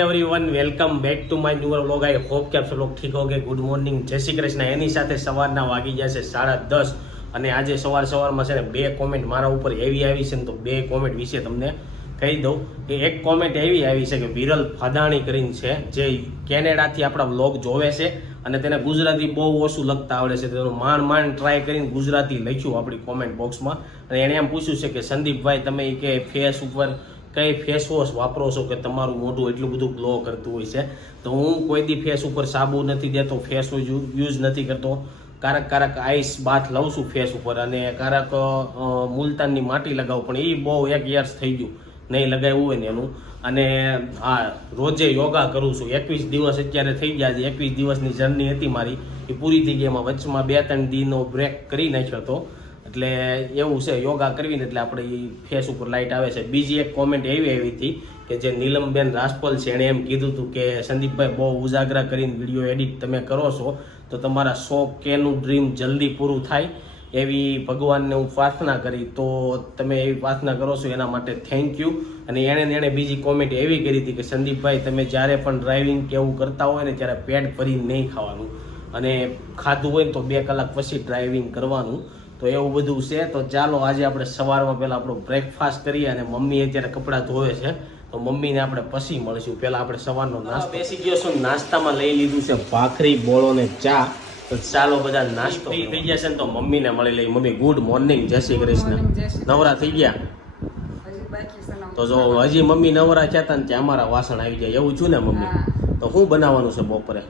Everyone welcome back to my new vlog I hope કે આપ સૌ લોગ ઠીક હોગે. ગુડ મોર્નિંગ જય શ્રી કૃષ્ણ. એની સાથે સવારના વાગી જશે સાડા દસ અને આજે સવાર સવારમાં છે ને બે કોમેન્ટ મારા ઉપર એવી આવી છે ને તો બે કોમેન્ટ વિશે તમને કહી દઉં કે એક કોમેન્ટ એવી આવી છે કે વિરલ ફાદાણી કરીને છે, જે કેનેડાથી આપણા વ્લોગ જોવે છે અને તેને ગુજરાતી બહુ ઓછું લખતા આવડે છે. તેનું માંડ માંડ ટ્રાય કરીને ગુજરાતી લખ્યું આપણી કોમેન્ટ બોક્સમાં અને એણે એમ પૂછ્યું છે કે સંદીપભાઈ, તમે કે ફેસ ઉપર કઈ ફેસ વોશ વાપરો છો કે તમારું મોઢું એટલું બધું ગ્લો કરતું હોય છે? તો હું કોઈ દી ફેસ ઉપર સાબુ નથી દેતો ફેસ યુઝ નથી કરતો. કારક કારક આઈસ બાથ લઉં છું ફેસ ઉપર અને કારક મુલતાનની માટી લગાવું, પણ એ બહુ એક યર્સ થઈ ગયું. નહીં લગાવ્યું હોય ને એનું. અને આ રોજે યોગા કરું છું. એકવીસ દિવસ અત્યારે થઈ ગયા છે. એકવીસ દિવસની જર્ની હતી મારી. એ પૂરી થઈ ગઈ. એમાં વચમાં બે ત્રણ દીનો બ્રેક કરી નાખ્યો હતો. એટલે એવું છે, યોગા કરવી ને એટલે આપણે એ ફેસ ઉપર લાઇટ આવે છે. બીજી એક કોમેન્ટ એવી આવી હતી કે જે નીલમબેન રાસપલ છે એણે એમ કીધું હતું કે, સંદીપભાઈ, બહુ ઉજાગરા કરીને વીડિયો એડિટ તમે કરો છો, તો તમારા શોખ કેનું ડ્રીમ જલ્દી પૂરું થાય? એવી ભગવાનને હું પ્રાર્થના કરી. તો તમે એવી પ્રાર્થના કરો છો, એના માટે થેન્ક યુ અને એણે એણે બીજી કોમેન્ટ એવી કરી હતી કે, સંદીપભાઈ, તમે જ્યારે પણ ડ્રાઇવિંગ કે એવું કરતા હોય ને, ત્યારે પેટ ભરીને નહીં ખાવાનું. અને ખાધું હોય તો બે કલાક પછી ડ્રાઇવિંગ કરવાનું. તો એવું બધું છે. તો ચાલો આજે આપણે સવારમાં પહેલાં આપણો બ્રેકફાસ્ટ કરીએ અને મમ્મી અત્યારે કપડાં ધોવે છે. તો મમ્મીને આપણે પછી મળીશું. પહેલાં આપણે સવારનો નાસ્તો બેસી ગયો છું. નાસ્તામાં લઈ લીધું છે ભાખરી બોળો ને ચા. તો ચાલો બધા નાસ્તો થઈ ગયા છે ને તો મમ્મીને મળી લઈ મમ્મી ગુડ મોર્નિંગ જય શ્રી કૃષ્ણ. નવરા થઈ ગયા. તો જો હજી મમ્મી નવરા થયા હતા ને ત્યાં અમારા વાસણ આવી જાય એવું છું ને મમ્મી? તો શું બનાવવાનું છે બપોરે?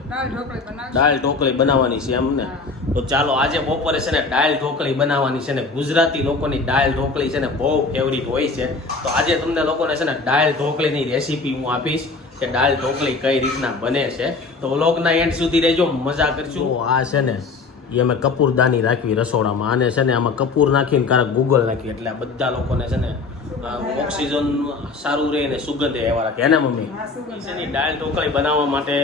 દાળ ઢોકળી બનાવવાની છે એમ ને. તો ચાલો આજે બપોરે છે ને ડાયલ ઢોકળી બનાવવાની છે ને ગુજરાતી લોકોની ડાયલ ઢોકળી છે ને બહુ ફેવરિટ હોય છે. તો આજે તમને લોકોને છે ને ડાયલ ઢોકળીની રેસીપી હું આપીશ કે ડાયલ ઢોકળી કઈ રીતના બને છે. તો વ્લોગના એન્ડ સુધી રહેજો મજા કરશું આ છે ને એ અમે કપૂરદાની રાખવી રસોડામાં. આને છે ને આમાં કપૂર નાખીને કારક ગૂગલ નાખી. એટલે બધા લોકોને છે ને ઓક્સિજન સારું રહે ને સુગંધ એવા રાખે. હે ને મમ્મી? ડાયલ છે ને દાળ ઢોકળી બનાવવા માટે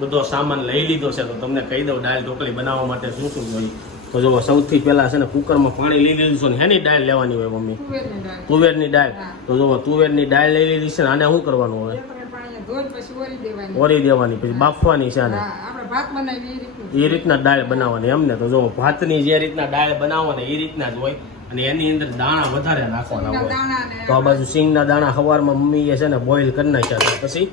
બધો સામાન લઈ લીધો છે તો તમને કહી દઉં દાળ ઢોકળી બનાવવા માટે શું શું જોઈએ? તો જો સૌથી પહેલાં છે ને કુકરમાં પાણી લઈ લીધું છે ને હેની દાળ લેવાની હોય મમ્મી? તુવેરની દાળ. તો જો તુવેરની દાળ લઈ લીધી છે ને આને શું કરવાનું હોય? ઓરી દેવાની. પછી બાફવાની છે આને. એ રીતના. દાળ બનાવવાની એમ ને તો જો ભાતની જે રીતના દાળ બનાવવાની એ રીતના જ હોય અને એની અંદર દાણા વધારે નાખવાના હોય. તો આ બાજુ સિંગના દાણા સવારમાં મમ્મીએ છે ને બોઇલ કરી નાખ્યા પછી?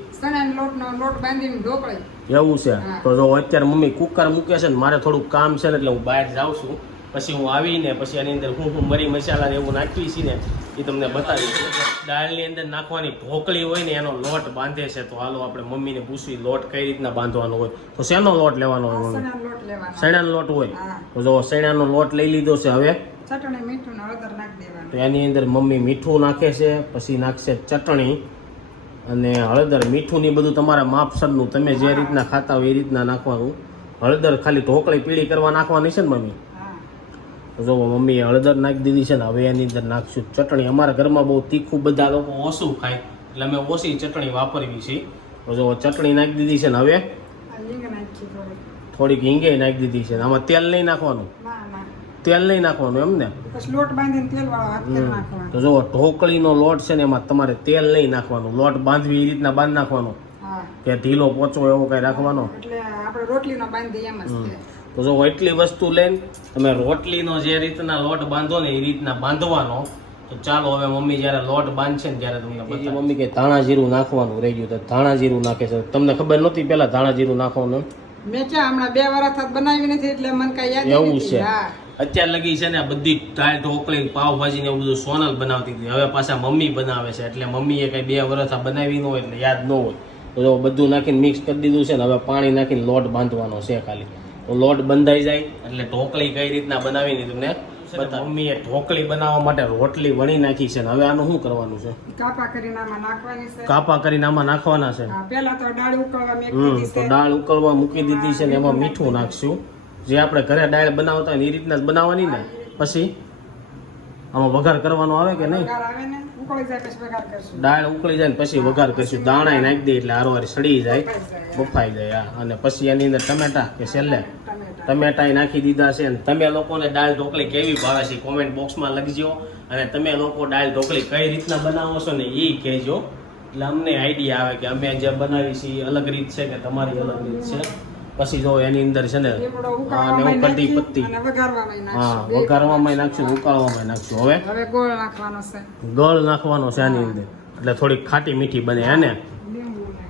લોટ બાંધીને ઢોકળી. એવું છે. તો જો અત્યારે મમ્મી કુકર મૂકે છે ને મારે થોડુંક કામ છે ને એટલે હું બહાર જાઉં છું. પછી હું આવીને પછી એની અંદર હું હું મરી મસાલા ને એવું નાખવી છે ને એ તમને બતાવીશ. દાળની અંદર નાખવાની ઢોકળી હોય ને એનો લોટ બાંધે છે તો હાલો આપણે મમ્મીને પૂછવી લોટ કઈ રીતના બાંધવાનો હોય. તો શેનો લોટ લેવાનો હોય શેણાનો લોટ હોય. તો જો શેણાનો લોટ લઈ લીધો છે હવે. તો એની અંદર મમ્મી મીઠું નાખે છે પછી નાખશે ચટણી. અને હળદર મીઠું ને બધું તમારા માપસરનું તમે જે રીતના ખાતા હોય એ રીતના નાખવાનું. હળદર ખાલી ઢોકળી પીળી કરવા નાખવાની છે ને મમ્મી? જો મમ્મીએ હળદર નાખી દીધી છે ને હવે એની અંદર નાખશું ચટણી. અમારા ઘરમાં બહુ તીખું બધા લોકો ઓછું ખાય. એટલે અમે ઓછી ચટણી વાપરવી છે. જો ચટણી નાખી દીધી છે ને હવે? આ લીંગ નાખી થોડી. થોડીક. હિંગે નાખી દીધી છે આમાં તેલ નહીં નાખવાનું. તેલ નહીં નાખવાનું એમ ને? લોટ બાંધીને તેલ હમ. તો જો ઢોકળીનો લોટ છે ને એમાં તમારે તેલ નહીં નાખવાનું. લોટ બાંધવી એ રીતના બાંધ નાખવાનો. કે ઢીલો પોચો એવો કઈ રાખવાનો. એટલે આપણે રોટલીનો બાંધી એમ જ તો જો એટલી વસ્તુ લઈને તમે રોટલીનો જે રીતના લોટ બાંધો ને એ રીતના બાંધવાનો. તો ચાલો હવે મમ્મી જ્યારે લોટ બાંધશે ને ત્યારે તમને બધી મમ્મી કે ધાણા જીરું નાખવાનું રહી ગયું. તો ધાણા જીરું નાખે છે. તમને ખબર નહોતી પેલા ધાણા જીરું નાખવાનું મેં ક્યાં હમણાં બે વાર થાત બનાવી નથી એટલે મને કઈ યાદ એવું છે. અત્યાર લગી છે ને આ બધી ટાળ ઢોકળી પાવભાજી ને એવું બધું સોનલ બનાવતી હતી. હવે પાછા મમ્મી બનાવે છે. એટલે મમ્મીએ કંઈ બે વર્ષ આ બનાવી ન હોય એટલે યાદ ન હોય. તો બધું નાખીને મિક્સ કરી દીધું છે ને હવે પાણી નાખીને લોટ બાંધવાનો છે ખાલી. તો લોટ બંધાઈ જાય એટલે ઢોકળી કઈ રીતના બનાવીને તમને. મમ્મીએ ઢોકળી બનાવવા માટે રોટલી વણી નાખી છે ને હવે આનું શું કરવાનું છે? કાપા કરીને આમાં નાખવાની છે. કાપા કરીને આમાં નાખવાના છે. હમ તો દાળ ઉકળવા મૂકી દીધી છે ને એમાં મીઠું નાખશું. જે આપણે ઘરે દાળ બનાવતા હોય એ રીતના જ બનાવવાની ને? પછી? આમાં વઘાર કરવાનો આવે કે નહીં? ડાળ ઉકળી જાય દાળ ઉકળી ને પછી વઘાર કરશું. દાણા નાખી દઈએ એટલે હારવાર સડી જાય બફાઈ જાય. અને પછી એની અંદર ટમેટા કે છેલ્લે? ટમેટા. નાખી દીધા છે અને તમે લોકોને દાળ ઢોકળી કેવી ભાવે છે કોમેન્ટ બોક્સમાં લખજો. અને તમે લોકો દાળ ઢોકળી કઈ રીતના બનાવો છો ને એ કહેજો. એટલે અમને આઈડિયા આવે કે અમે જે બનાવી છીએ એ અલગ રીત છે કે તમારી અલગ રીત છે. પછી જો એની અંદર છે ને હા, કઢી પત્તી. હા વઘારવામાં નાખશું ઉકાળવામાં નાખશું. હવે? ગોળ નાખવાનો છે. ગળ નાખવાનો છે આની અંદર. એટલે થોડીક ખાટી મીઠી બને હે ને?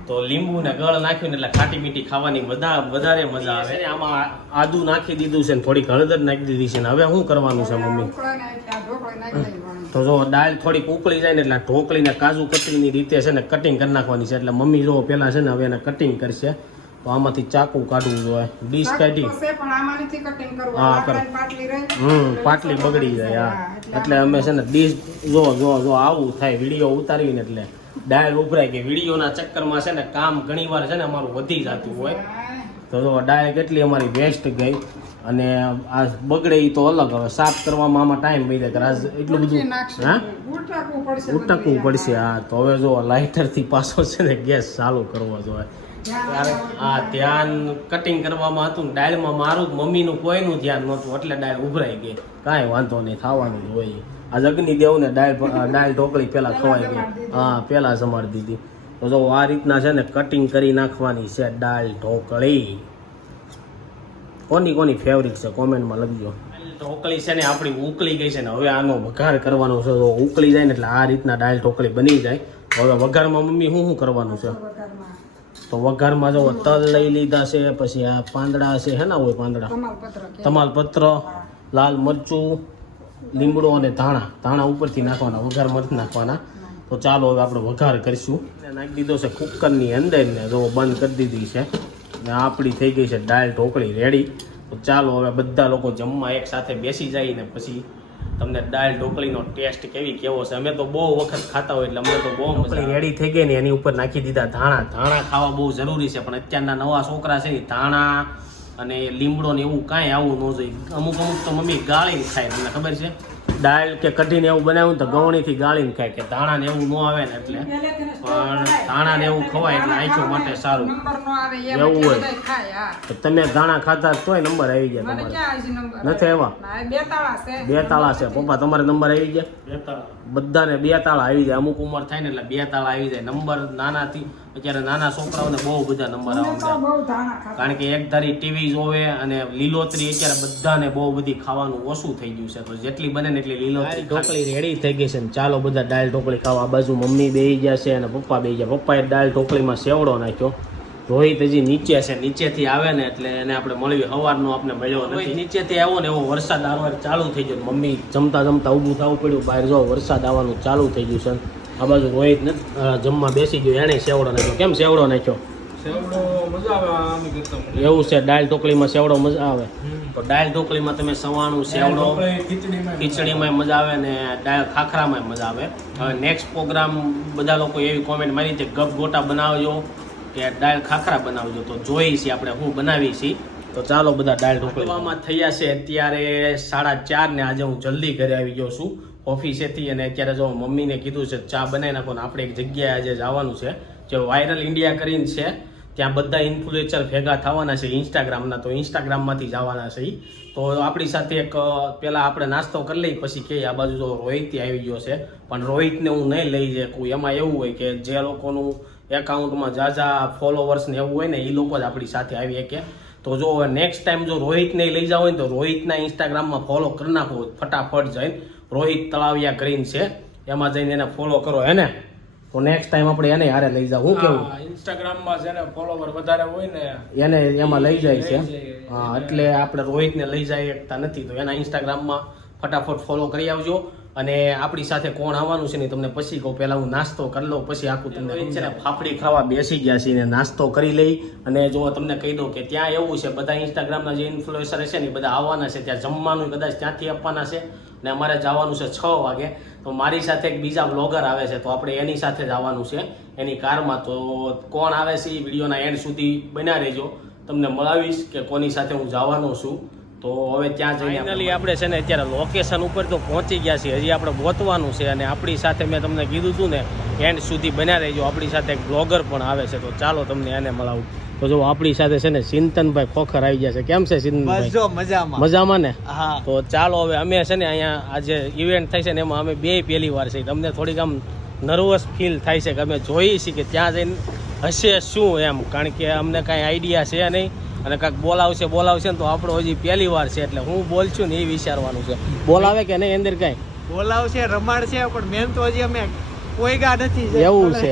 તો લીંબુ ને ગળ નાખ્યું ને એટલે ખાટી મીઠી ખાવાની બધા વધારે મજા આવે. ને આમાં આદુ નાખી દીધું છે ને થોડીક હળદર નાખી દીધી છે ને હવે શું કરવાનું છે મમ્મી? તો જો દાળ થોડીક ઉકળી જાય ને એટલે ઢોકળીને કાજુ કતરીની રીતે છે ને કટિંગ કરી નાખવાની છે. એટલે મમ્મી જો પેલા છે ને હવે એને કટિંગ કરશે. તો આમાંથી ચાકુ કાઢવું જોઈએ. ડીશ કાઢી. હમ પાટલી બગડી જાય હા. એટલે અમે છે ને ડીશ જો જો જો આવું થાય વીડિયો ઉતારીને એટલે ડાયલ ઉભરાય કે વિડીયોના ચક્કરમાં છે ને કામ ઘણીવાર છે ને અમારું વધી જતું હોય. તો જો ડાયલ કેટલી અમારી વેસ્ટ ગઈ. અને આ બગડે એ તો અલગ. હવે સાફ કરવામાં આમાં ટાઈમ મળી જાય એટલું બધું હા? ઉટકવું પડશે હા. તો હવે જો લાઇટરથી પાછો છે ને ગેસ ચાલુ કરવો જોઈએ. આ ધ્યાન કટિંગ કરવામાં હતું ને મારું મમ્મીનું કોઈનું ધ્યાન નહોતું એટલે દાળ ઉભરાઈ ગઈ. કાંઈ વાંધો નહીં ખાવાનું જ હોય. આ અગ્નિદેવને દેવને પ- દાળ ઢોકળી પહેલાં ખવાઈ ગઈ. હા પહેલાં સમારી દીધી. તો જો આ રીતના છે ને કટિંગ કરી નાખવાની છે દાળ ઢોકળી. કોની કોની ફેવરિટ છે? કોમેન્ટમાં લખજો. ઢોકળી છે ને આપણી ઉકળી ગઈ છે ને હવે આનો વઘાર કરવાનો છે. તો ઉકળી જાય ને એટલે આ રીતના ડાયલ ઢોકળી બની જાય. હવે વઘારમાં મમ્મી શું શું કરવાનું છે? વઘારમાં તો વઘારમાં જો તલ લઈ લીધા છે પછી આ પાંદડા છે હે ના હોય પાંદડા? તમાલપત્ર લાલ મરચું લીમડો અને ધાણા. ધાણા ઉપરથી નાખવાના વઘાર મરચ નાખવાના. તો ચાલો હવે આપણે વઘાર કરીશું. નાખી દીધો છે કુકરની અંદર ને જો બંધ કરી દીધી છે. ને આપણી થઈ ગઈ છે દાળ ઢોકળી રેડી તો ચાલો હવે બધા લોકો જમવા એક સાથે બેસી જાય ને પછી તમને દાળ ઢોકળીનો ટેસ્ટ કેવી કેવો છે? અમે તો બહુ વખત ખાતા હોય એટલે અમને તો બહુ મજા રેડી થઈ ગઈ ને એની ઉપર નાખી દીધા ધાણા. ધાણા ખાવા બહુ જરૂરી છે પણ અત્યારના નવા છોકરા છે ને ધાણા અને લીમડો ને એવું કાંઈ આવું ન જોઈએ. અમુક અમુક તો મમ્મી ગાળીને ખાય તમને ખબર છે? દાળ કે કઢીને એવું બનાવ્યું તો ગવણીથી ગાળીને ખાય કે ધાણા ને એવું ન આવે ને એટલે. પણ ધાણા ને એવું ખવાય એટલે આંખો માટે સારું. નંબર નો આવે એમ એવું હોય. બધાય ખાય હા તો તમે ધાણા ખાતા તોય નંબર આવી ગયા તમારે. નથી આવ્યા? બે તાળા છે. બે તાળા છે. પપ્પા તમારે નંબર આવી ગયા? બધાને બે તાળા આવી જાય. અમુક ઉંમર થાય ને એટલે બે તાળ આવી જાય. નંબર નાનાથી અત્યારે નાના છોકરાઓને બહુ બધા નંબર આવે કારણ કે એક ધારી ટીવી જોવે અને લીલોતરી અત્યારે બધાને બહુ બધી ખાવાનું ઓછું થઈ ગયું છે. તો જેટલી બને ને એટલી લીલોતરી ઢોકળી રેડી થઈ ગઈ છે ને ચાલો બધા દાળ ઢોકળી ખાવા. બાજુ મમ્મી બેહી ગયા છે અને પપ્પા બે ગયા. પપ્પાએ દાળ ઢોકળીમાં સેવડો નાખ્યો. રોહિત હજી નીચે છે નીચેથી આવે ને એટલે એને આપણે મળવી સવારનો આપણે મળ્યો નથી. નીચેથી આવ્યો ને એવો વરસાદ આવવાનું ચાલુ થઈ ગયો મમ્મી જમતા જમતા ઊભું થવું પડ્યું બહાર જો વરસાદ આવવાનું ચાલુ થઈ ગયું છે. આ બાજુ રોહિત ને જમવા બેસી ગયો એને સેવડો નાખ્યો. કેમ સેવડો નાખ્યો? સેવડો મજા આવે આમ કરતા મને. એવું છે દાળ ઢોકળીમાં સેવડો મજા આવે. તો દાળ ઢોકળીમાં તમે સવાણું સેવડો ખીચડીમાં ખીચડીમાં મજા આવે. ને દાળ ખાખરામાં મજા આવે. હવે નેક્સ્ટ પ્રોગ્રામ બધા લોકો એવી કોમેન્ટ મારી છે ગપ ગોટા બનાવજો. કે દાળ ખાખરા બનાવજો, તો જોઈ છીએ આપણે હું બનાવી છીએ તો ચાલો બધા દાળ ઢોકળવામાં થયા છે. અત્યારે સાડા ચાર ને આજે હું જલ્દી ઘરે આવી ગયો છું. ઓફિસેથી અને અત્યારે જો મમ્મીને કીધું છે, ચા બનાવી નાખો ને આપણે એક જગ્યાએ આજે જવાનું છે. જે વાયરલ ઇન્ડિયા કરીને છે, ત્યાં બધા ઇન્ફ્લુએન્સર ભેગા થવાના છે ઇન્સ્ટાગ્રામના, તો ઇન્સ્ટાગ્રામમાંથી જવાના છે તો આપણી સાથે એક પહેલાં આપણે નાસ્તો કરી લઈ પછી કે આ બાજુ તો રોહિત આવી ગયો છે. પણ રોહિતને હું નહીં લઈ શકું એમાં એવું હોય કે જે લોકોનું એકાઉન્ટમાં જાજા ફોલોવર્સ ને એવું હોય ને એ લોકો જ આપણી સાથે આવી શકે. તો જો નેક્સ્ટ ટાઈમ જો રોહિતને લઈ જાવ હોય ને તો રોહિતના ઇન્સ્ટાગ્રામમાં ફોલો કરી નાખો ફટાફટ જઈને. રોહિત તળાવિયા ગ્રીન છે. એમાં જઈને એને ફોલો કરો હે ને? તો નેક્સ્ટ ટાઈમ આપણે એને હારે લઈ જાવ. હું કેવું? ઇન્સ્ટાગ્રામમાં જેને ફોલોવર વધારે હોય ને એને એમાં લઈ જાય છે. હા એટલે આપણે રોહિતને લઈ જાય એકતા નથી. તો એના ઇન્સ્ટાગ્રામમાં ફટાફટ ફોલો કરી આવજો. અને આપણી સાથે કોણ આવવાનું છે ને તમને પછી કહું. પહેલાં હું નાસ્તો કરી લઉં પછી આખું તમને છે ને ફાફડી ખાવા બેસી ગયા છે ને નાસ્તો કરી લઈ. અને જો તમને કહી દઉં કે ત્યાં એવું છે બધા ઇન્સ્ટાગ્રામના જે ઇન્ફ્લુએન્સર છે ને એ બધા આવવાના છે. ત્યાં જમવાનું કદાચ ત્યાંથી આપવાના છે. ને અમારે જવાનું છે છ વાગે. તો મારી સાથે એક બીજા બ્લોગર આવે છે તો આપણે એની સાથે જ આવવાનું છે. એની કારમાં તો કોણ આવે છે એ વિડીયોના એન્ડ સુધી બન્યા રહેજો. તમને મળાવીશ કે કોની સાથે હું જવાનો છું. તો હવે ત્યાં જઈને ફાઇનલી આપણે છે ને અત્યારે લોકેશન ઉપર તો પહોંચી ગયા છીએ. હજી આપણે ગોતવાનું છે અને આપણી સાથે મેં તમને કીધું હતું ને એન્ડ સુધી બન્યા રહેજો. આપણી સાથે એક બ્લોગર પણ આવે છે. તો ચાલો તમને એને મળાવું. તો જો આપણી સાથે છે ને ચિંતનભાઈ ખોખર આવી ગયા છે. કેમ છે બસ ચિંતનભાઈ જો મજામાં. મજામાં ને? હા. તો ચાલો હવે અમે છે ને અહીંયા આજે ઇવેન્ટ થઈ છે ને એમાં અમે બે પહેલી વાર છે. તમને થોડીક આમ નર્વસ ફીલ થાય છે કે અમે જોઈએ છીએ કે ત્યાં જઈને હશે શું એમ? કારણ કે અમને કાંઈ આઈડિયા છે નહીં. અને કાંઈક બોલાવશે બોલાવશે ને તો આપણો હજી પહેલી વાર છે એટલે હું બોલશું ને એ વિચારવાનું છે. બોલાવે કે નહીં અંદર કાંઈ? બોલાવશે રમાડશે પણ મેન તો હજી અમે કોઈ ગા નથી એવું છે,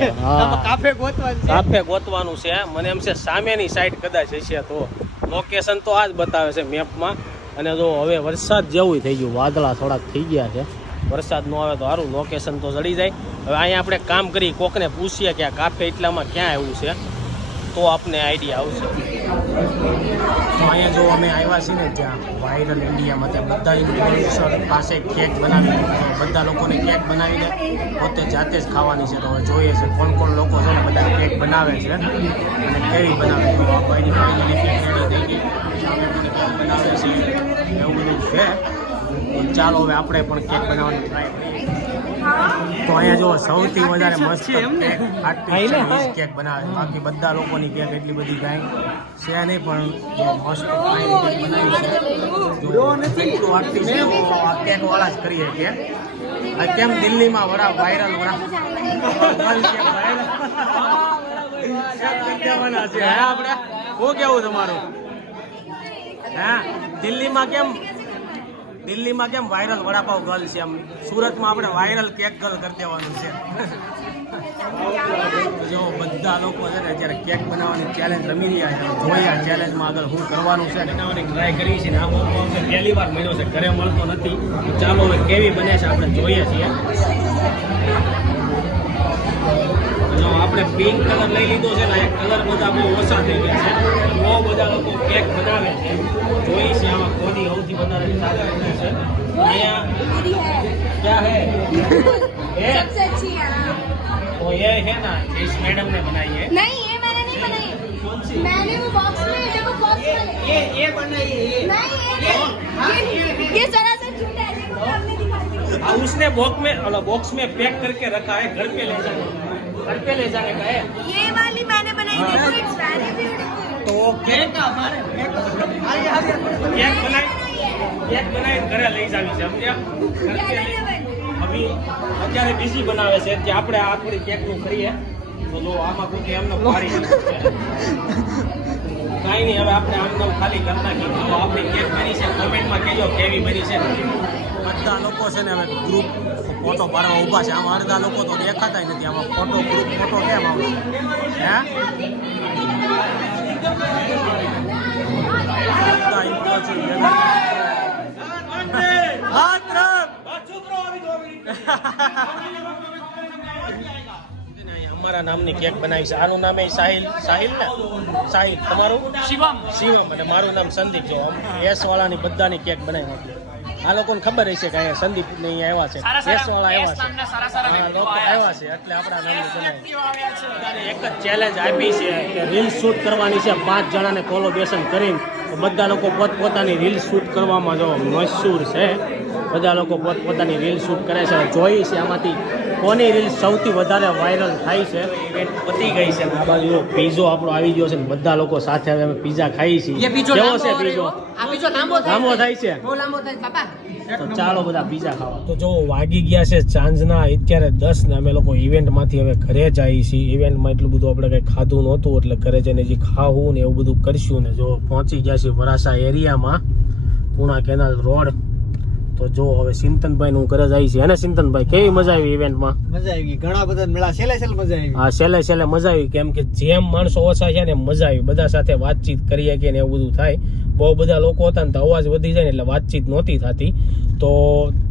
કાફે ગોતવાનું છે. કાફે ગોતવાનું છે. મને એમ છે સામેની સાઈડ કદાચ હશે તો. લોકેશન તો આ જ બતાવે છે મેપમાં અને જો હવે વરસાદ જેવું થઈ ગયું વાદળા થોડાક થઈ ગયા છે. વરસાદ ન આવે તો સારું લોકેશન તો જડી જાય. હવે અહીંયા આપણે કામ કરી કોકને પૂછીએ કે આ કાફે એટલામાં ક્યાં આવ્યું છે. તો આપને આઈડિયા આવશે. અહીંયા જો અમે આવ્યા છીએ ને ત્યાં વાયરલ ઇન્ડિયામાં ત્યાં બધા ઇન્ફ્લુએન્સર પાસે કેક બનાવી બધા લોકોને કેક બનાવીને પોતે જાતે જ ખાવાની છે. તો હવે જોઈએ છે કોણ કોણ લોકો છે ને બધા કેક બનાવે છે. અને કેવી બનાવે તો એની ફાઇનલી કેક રેડી થઈ બનાવે છે. એવું બધું છે. ચાલો હવે આપણે પણ કેક બનાવવાની ટ્રાય કરીએ. તો અહીંયા જો સૌથી વધારે મસ્ત કેક આર્ટિસ્ટ કેક બનાવે બાકી બધા લોકોની કેક એટલી બધી કાંઈ છે નહીં પણ મસ્ત કેક વાળા જ કરીએ કેક આ કેમ દિલ્હીમાં વડા વાયરલ વડા છે. આપણે. શું કેવું તમારું? હા દિલ્હીમાં કેમ દિલ્હીમાં કેમ વાયરલ વડાપાવ ગર્લ છે એમ સુરતમાં આપણે વાયરલ કેક ગર્લ કરી દેવાનું છે. જો બધા લોકો છે ને અત્યારે કેક બનાવવાની ચેલેન્જ રમી રહ્યા છે. જોઈએ આ ચેલેન્જમાં આગળ શું કરવાનું છે બનાવવાની ટ્રાય કરી છે ને આ મોકો પહેલી વાર મળ્યો છે. ઘરે મળતો નથી. ચાલો હવે કેવી બને છે આપણે જોઈએ છીએ. આપણે પિંક કલર લઈ લીધો છે ને કલર બધા બહુ ઓછા થઈ ગયા છે. બહુ બધા લોકો કેક બનાવે છે. कोई से कोनी नया है। क्या है? ये सबसे अच्छी है। ये है ना इस मैडम ने बनाई है। नहीं ये मैंने नहीं बनाई। कौन सी? मैंने वो बॉक्स में देखो बॉक्स में। ये ये बनाई है ये। नहीं ये ये हाँ, जरा सा है देखो हमने दिखा हाँ, उसने बॉक्स में बॉक्स में पैक करके रखा है घर पे ले जाने। घर पे ले जाने का है। ये वाली मैंने बनाई हाँ। देखो इट्स वेरी ब्यूटीफुल તો કેક કેક બનાવીને ઘરે લઈ જાવી છે સમજ્યા? હવે અત્યારે બીજી બનાવે છે કે આપણે આ થોડી કેકનું કરીએ તો લો આમાં કોઈ એમને પાડી કાંઈ નહીં હવે આપણે આમ ખાલી કરી નાખીએ. તો આપણી કેક બની છે. કોમેન્ટમાં કહેજો કેવી બની છે. બધા લોકો છે ને હવે ગ્રુપ ફોટો પાડવા ઊભા છે. આમાં અડધા લોકો તો દેખાતા નથી. આમાં ફોટો ગ્રુપ ફોટો કેમ આવશે? હે? અમારા નામની કેક બનાવી છે. આનું નામ એ સાહિલ સાહિલ ને? સાહિલ. તમારું? શિવમ. શિવમ. અને મારું નામ સંદીપ જો એસ વાળાની બધાની કેક બનાવી આ લોકોને ખબર હશે કે અહીંયા સંદીપ ને અહીંયા આવ્યા છે. વાળા આવ્યા છે. લોકો આવ્યા છે. એટલે આપણા એક જ ચેલેન્જ આપી છે કે રીલ શૂટ કરવાની છે. પાંચ જણાને કોલોબેશન કરીને બધા લોકો પોતપોતાની રીલ શૂટ કરવામાં જો મશહૂર છે. બધા લોકો પોતપોતાની રીલ શૂટ કરે છે. જોઈ છે આમાંથી. કોની રીલ સૌથી વધારે વાયરલ થાય છે? પતી ગઈ છે. આ બાજુ પીઝો આપણો આવી ગયો છે ને બધા લોકો સાથે હવે અમે પીઝા ખાઈએ છીએ. કેવો છે પીઝો? લાંબો થાય છે. તો ચાલો બધા પીઝા ખાવા. તો જો વાગી ગયા છે સાંજના અત્યારે દસ ને અમે લોકો ઇવેન્ટમાંથી હવે ઘરે જઈએ છીએ. ઇવેન્ટમાં એટલું બધું આપણે કંઈ ખાધું નહોતું એટલે ઘરે જઈને જે ખાવું ને એવું બધું કરશું ને જો પહોંચી ગયા છીએ વરાસા એરિયામાં પૂણા કેનાલ રોડ. તો જો હવે સિંતનભાઈ હું ઘરે જાય છે. અને સિંતનભાઈ કેવી મજા આવી ઇવેન્ટમાં મજા આવી. ગઈ ઘણા બધા મેળા છેલ્લે છેલ્લે મજા આવી. હા છેલ્લે છેલ્લે મજા આવી. કેમ કે જેમ માણસો ઓછા છે ને મજા આવી. બધા સાથે વાતચીત કરીએ કે ને એવું બધું થાય. બહુ બધા લોકો હતા ને તો અવાજ વધી જાય ને એટલે વાતચીત નહોતી થતી. તો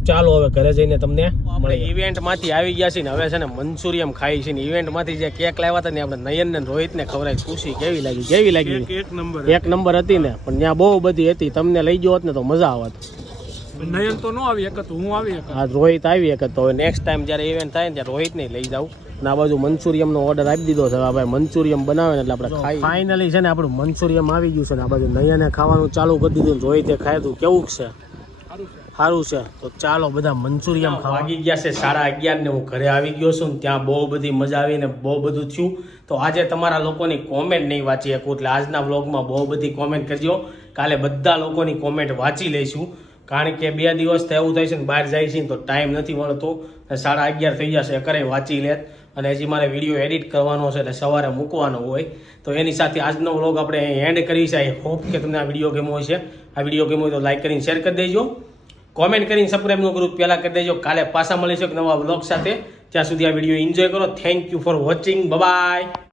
ચાલો હવે ઘરે જઈને તમને આપણે ઇવેન્ટમાંથી આવી ગયા છીએ ને હવે છે ને મંચુરિયમ ખાઈ છે ને ઇવેન્ટમાંથી જે કેક લાવ્યા હતા ને આપણે નયન ને રોહિત ને ખવડાવી. ખુશી કેવી લાગી કેવી લાગી? એક નંબર એક નંબર હતી ને. પણ ત્યાં બહુ બધી હતી. તમને લઈ ગયો હોત ને તો મજા આવત. નયન તો ન આવી એક હું આવી એક આ રોહિત આવી એક તો હવે નેક્સ્ટ ટાઈમ જ્યારે ઇવેન્ટ થાય ને ત્યારે રોહિત ને લઈ જાઉં. અને આ બાજુ મંચુરિયમનો ઓર્ડર આપી દીધો છે. ભાઈ મંચુરિયમ બનાવે ને એટલે આપણે ખાઈ. ફાઇનલી છે ને આપણું મંચુરિયમ આવી ગયું છે ને આ બાજુ નયને ખાવાનું ચાલુ કરી દીધું રોહિત રોહિતે ખાધું. કેવું છે? સારું છે. તો ચાલો બધા મંચુરિયમ વાગી ગયા છે સાડા અગિયાર ને હું ઘરે આવી ગયો છું ને ત્યાં બહુ બધી મજા આવીને બહુ બધું થયું. તો આજે તમારા લોકોની કોમેન્ટ નહીં વાંચી શકું એટલે આજના વ્લોગમાં બહુ બધી કોમેન્ટ કરજો. કાલે બધા લોકોની કોમેન્ટ વાંચી લઈશું. કારણ કે બે દિવસ તો એવું થાય છે ને બહાર જાય છે ને તો ટાઈમ નથી મળતો. સાડા અગિયાર થઈ જશે કરે, વાંચી લે. અને હજી મારે વીડિયો એડિટ કરવાનો છે એટલે સવારે મૂકવાનો હોય. તો એની સાથે આજનો વ્લોગ આપણે એન્ડ કરી છે આઈ હોપ કે તમને આ વીડિયો ગમ્યો છે આ વીડિયો ગમ્યો તો લાઇક કરીને શેર કરી દેજો. કોમેન્ટ કરીને સબસ્ક્રાઈબનું ગ્રુપ પહેલાં કરી દેજો. કાલે પાછા મળીશું એક નવા વ્લોગ સાથે. ત્યાં સુધી આ વીડિયો એન્જોય કરો. Thank you for watching bye